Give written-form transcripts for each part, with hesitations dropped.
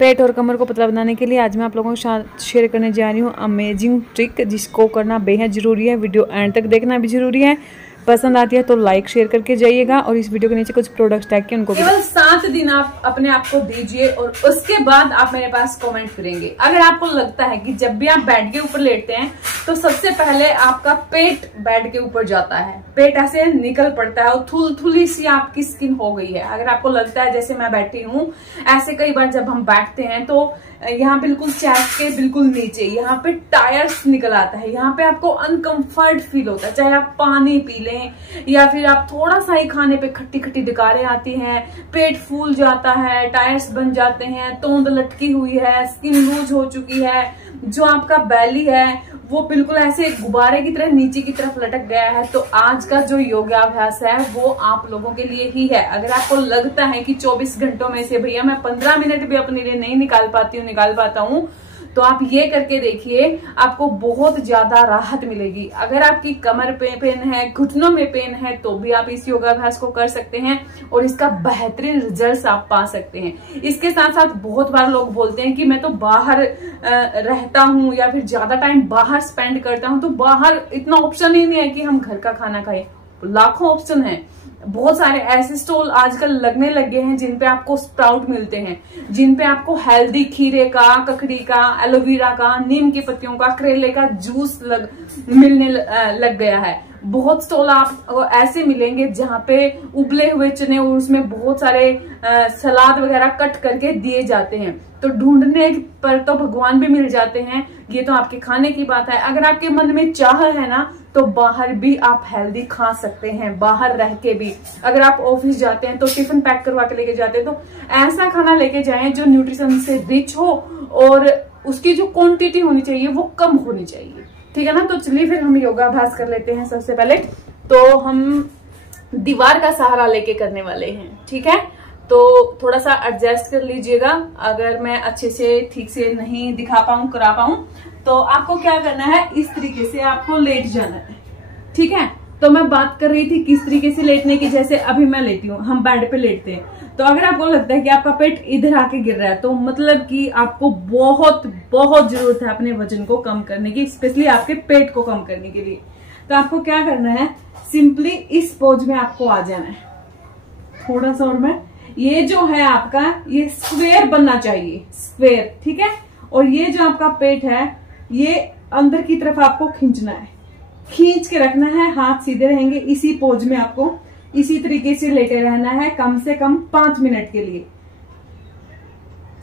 पेट और कमर को पतला बनाने के लिए आज मैं आप लोगों के साथ शेयर करने जा रही हूँ अमेजिंग ट्रिक, जिसको करना बेहद ज़रूरी है। वीडियो एंड तक देखना भी ज़रूरी है। पसंद आती है तो लाइक शेयर करके जाइएगा और इस वीडियो के नीचे कुछ प्रोडक्ट्स टैग के उनको केवल 7 दिन आप अपने आप को दीजिए और उसके बाद आप मेरे पास कमेंट करेंगे। अगर आपको लगता है कि जब भी आप बेड के ऊपर लेटते हैं तो सबसे पहले आपका पेट बेड के ऊपर जाता है, पेट ऐसे निकल पड़ता है और थुलथुली सी आपकी स्किन हो गई है। अगर आपको लगता है जैसे मैं बैठी हूँ, ऐसे कई बार जब हम बैठते हैं तो यहाँ बिल्कुल चेस्ट के बिल्कुल नीचे यहाँ पे टायर्स निकल आता है, यहाँ पे आपको अनकंफर्ट फील होता है। चाहे आप पानी पी लें या फिर आप थोड़ा सा ही खाने पे खट्टी खट्टी डकारें आती हैं, पेट फूल जाता है, टायर्स बन जाते हैं, तोंद लटकी हुई है, स्किन लूज हो चुकी है, जो आपका बेली है वो बिल्कुल ऐसे गुब्बारे की तरह नीचे की तरफ लटक गया है। तो आज का जो योगाभ्यास है वो आप लोगों के लिए ही है। अगर आपको लगता है कि 24 घंटों में से भैया मैं 15 मिनट भी अपने लिए नहीं निकाल पाता हूँ, तो आप ये करके देखिए, आपको बहुत ज्यादा राहत मिलेगी। अगर आपकी कमर पे पेन है, घुटनों में पेन है, तो भी आप इस योगाभ्यास को कर सकते हैं और इसका बेहतरीन रिजल्ट आप पा सकते हैं। इसके साथ साथ बहुत बार लोग बोलते हैं कि मैं तो बाहर रहता हूँ या फिर ज्यादा टाइम बाहर स्पेंड करता हूँ, तो बाहर इतना ऑप्शन ही नहीं है कि हम घर का खाना खाएं। लाखों ऑप्शन है। बहुत सारे ऐसे स्टॉल आजकल लगने लगे हैं जिन पे आपको स्प्राउट मिलते हैं, जिन पे आपको हेल्दी खीरे का, ककड़ी का, एलोवेरा का, नीम की पत्तियों का, करेले का जूस मिलने लग गया है। बहुत स्टॉल आप ऐसे मिलेंगे जहाँ पे उबले हुए चने और उसमें बहुत सारे सलाद वगैरह कट करके दिए जाते हैं। तो ढूंढने पर तो भगवान भी मिल जाते हैं, ये तो आपके खाने की बात है। अगर आपके मन में चाह है ना, तो बाहर भी आप हेल्दी खा सकते हैं, बाहर रह के भी। अगर आप ऑफिस जाते हैं तो टिफिन पैक करवा के लेके जाते हैं, तो ऐसा खाना लेके जाएं जो न्यूट्रिशन से रिच हो और उसकी जो क्वांटिटी होनी चाहिए वो कम होनी चाहिए। ठीक है ना। तो चलिए फिर हम योगाभ्यास कर लेते हैं। सबसे पहले तो हम दीवार का सहारा लेके करने वाले हैं। ठीक है, तो थोड़ा सा एडजस्ट कर लीजिएगा। अगर मैं अच्छे से ठीक से नहीं दिखा पाऊं, करा पाऊं, तो आपको क्या करना है, इस तरीके से आपको लेट जाना है। ठीक है, तो मैं बात कर रही थी किस तरीके से लेटने की। जैसे अभी मैं लेटी हूँ, हम बेड पे लेटते हैं, तो अगर आपको लगता है कि आपका पेट इधर आके गिर रहा है, तो मतलब कि आपको बहुत बहुत जरूरत है अपने वजन को कम करने की, स्पेशली आपके पेट को कम करने के लिए। तो आपको क्या करना है, सिंपली इस पोज में आपको आ जाना है। थोड़ा सा और मैं, ये जो है आपका, ये स्क्वेयर बनना चाहिए, स्क्वेयर। ठीक है, और ये जो आपका पेट है ये अंदर की तरफ आपको खींचना है, खींच के रखना है, हाथ सीधे रहेंगे। इसी पोज में आपको इसी तरीके से लेटे रहना है कम से कम 5 मिनट के लिए।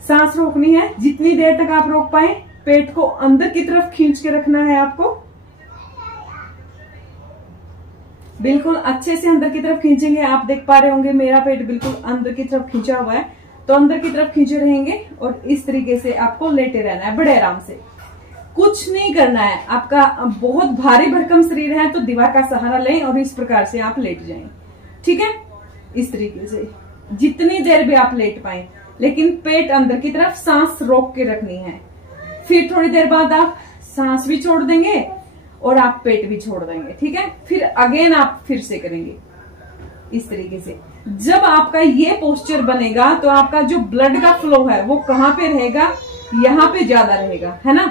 सांस रोकनी है जितनी देर तक आप रोक पाए। पेट को अंदर की तरफ खींच के रखना है आपको, बिल्कुल अच्छे से अंदर की तरफ खींचेंगे। आप देख पा रहे होंगे मेरा पेट बिल्कुल अंदर की तरफ खींचा हुआ है, तो अंदर की तरफ खींचे रहेंगे और इस तरीके से आपको लेटे रहना है बड़े आराम से। कुछ नहीं करना है। आपका बहुत भारी भरकम शरीर है तो दीवार का सहारा लें और इस प्रकार से आप लेट जाएं। ठीक है, इस तरीके से जितनी देर भी आप लेट पाए, लेकिन पेट अंदर की तरफ, सांस रोक के रखनी है। फिर थोड़ी देर बाद आप सांस भी छोड़ देंगे और आप पेट भी छोड़ देंगे। ठीक है, फिर अगेन आप फिर से करेंगे इस तरीके से। जब आपका ये पोस्चर बनेगा तो आपका जो ब्लड का फ्लो है वो कहाँ पे रहेगा, यहाँ पे ज्यादा रहेगा, है ना।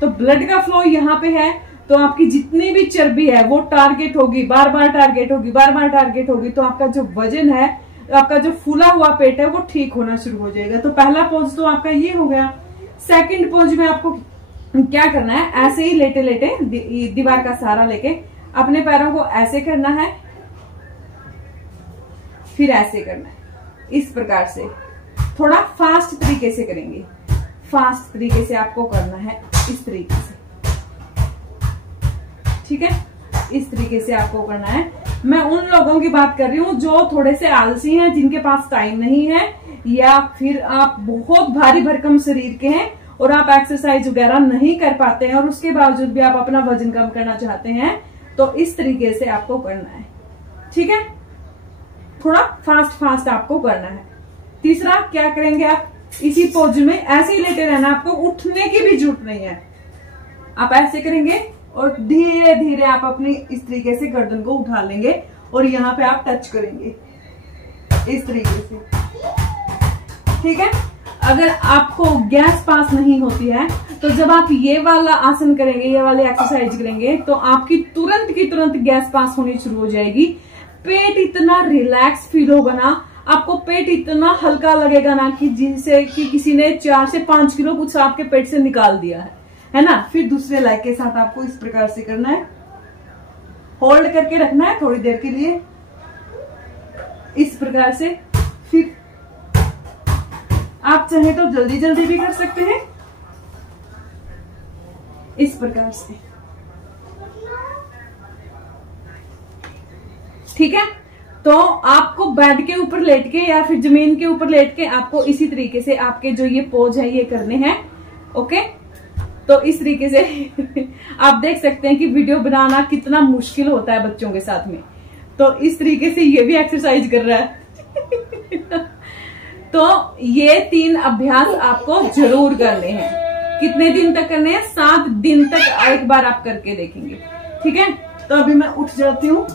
तो ब्लड का फ्लो यहाँ पे है, तो आपकी जितनी भी चर्बी है वो टारगेट होगी, बार बार टारगेट होगी, बार बार टारगेट होगी। तो आपका जो वजन है, आपका जो फूला हुआ पेट है वो ठीक होना शुरू हो जाएगा। तो पहला पोज तो आपका ये हो गया। सेकंड पोज में आपको क्या करना है, ऐसे ही लेटे लेटे दीवार का सहारा लेके अपने पैरों को ऐसे करना है, फिर ऐसे करना है, इस प्रकार से। थोड़ा फास्ट तरीके से करेंगे, फास्ट तरीके से आपको करना है, इस तरीके से। ठीक है, इस तरीके से आपको करना है। मैं उन लोगों की बात कर रही हूँ जो थोड़े से आलसी हैं, जिनके पास टाइम नहीं है, या फिर आप बहुत भारी भरकम शरीर के हैं और आप एक्सरसाइज वगैरह नहीं कर पाते हैं और उसके बावजूद भी आप अपना वजन कम करना चाहते हैं, तो इस तरीके से आपको करना है। ठीक है, थोड़ा फास्ट फास्ट आपको करना है। तीसरा क्या करेंगे, आप इसी पोज में ऐसे ही लेटे रहना, आपको उठने की भी जरूरत नहीं है। आप ऐसे करेंगे और धीरे धीरे आप अपनी इस तरीके से गर्दन को उठा लेंगे और यहाँ पे आप टच करेंगे इस तरीके से। ठीक है, अगर आपको गैस पास नहीं होती है तो जब आप ये वाला आसन करेंगे, ये वाली एक्सरसाइज करेंगे, तो आपकी तुरंत की तुरंत गैस पास होनी शुरू हो जाएगी। पेट इतना रिलैक्स फील होगा ना, आपको पेट इतना हल्का लगेगा ना कि जिसे कि किसी ने 4 से 5 किलो कुछ आपके पेट से निकाल दिया है ना। फिर दूसरे लेग के साथ आपको इस प्रकार से करना है, होल्ड करके रखना है थोड़ी देर के लिए इस प्रकार से। फिर आप चाहे तो जल्दी जल्दी भी कर सकते हैं इस प्रकार से, ठीक है। तो आपको बेड के ऊपर लेट के या फिर जमीन के ऊपर लेट के आपको इसी तरीके से आपके जो ये पोज है ये करने हैं, ओके। तो इस तरीके से आप देख सकते हैं कि वीडियो बनाना कितना मुश्किल होता है बच्चों के साथ में। तो इस तरीके से ये भी एक्सरसाइज कर रहा है। तो ये 3 अभ्यास आपको जरूर करने हैं। कितने दिन तक करने हैं? 7 दिन तक एक बार आप करके देखेंगे, ठीक है। तो अभी मैं उठ जाती हूँ।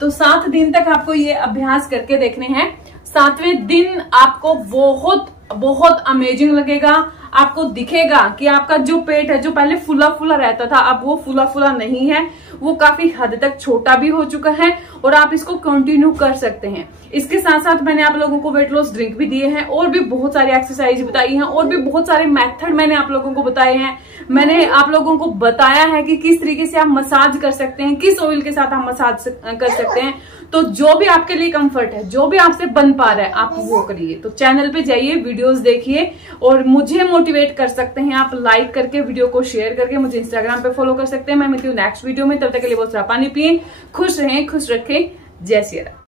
तो 7 दिन तक आपको ये अभ्यास करके देखने हैं। 7वें दिन आपको बहुत बहुत अमेजिंग लगेगा। आपको दिखेगा कि आपका जो पेट है, जो पहले फुला फुला रहता था, अब वो फुला फुला नहीं है, वो काफी हद तक छोटा भी हो चुका है और आप इसको कंटिन्यू कर सकते हैं। इसके साथ साथ मैंने आप लोगों को वेट लॉस ड्रिंक भी दिए हैं और भी बहुत सारी एक्सरसाइज बताई हैं और भी बहुत सारे मेथड मैंने आप लोगों को बताए हैं। मैंने आप लोगों को बताया है कि किस तरीके से आप मसाज कर सकते हैं, किस ऑयल के साथ आप मसाज कर सकते हैं। तो जो भी आपके लिए कंफर्ट है, जो भी आपसे बन पा रहा है, आप वो करिए। तो चैनल पे जाइए, वीडियोस देखिए और मुझे मोटिवेट कर सकते हैं आप लाइक करके, वीडियो को शेयर करके। मुझे इंस्टाग्राम पे फॉलो कर सकते हैं। मैं मिलती हूँ नेक्स्ट वीडियो में। तब तक के लिए बहुत सारा पानी पिए, खुश रहें, खुश रखें। जय श्री राम।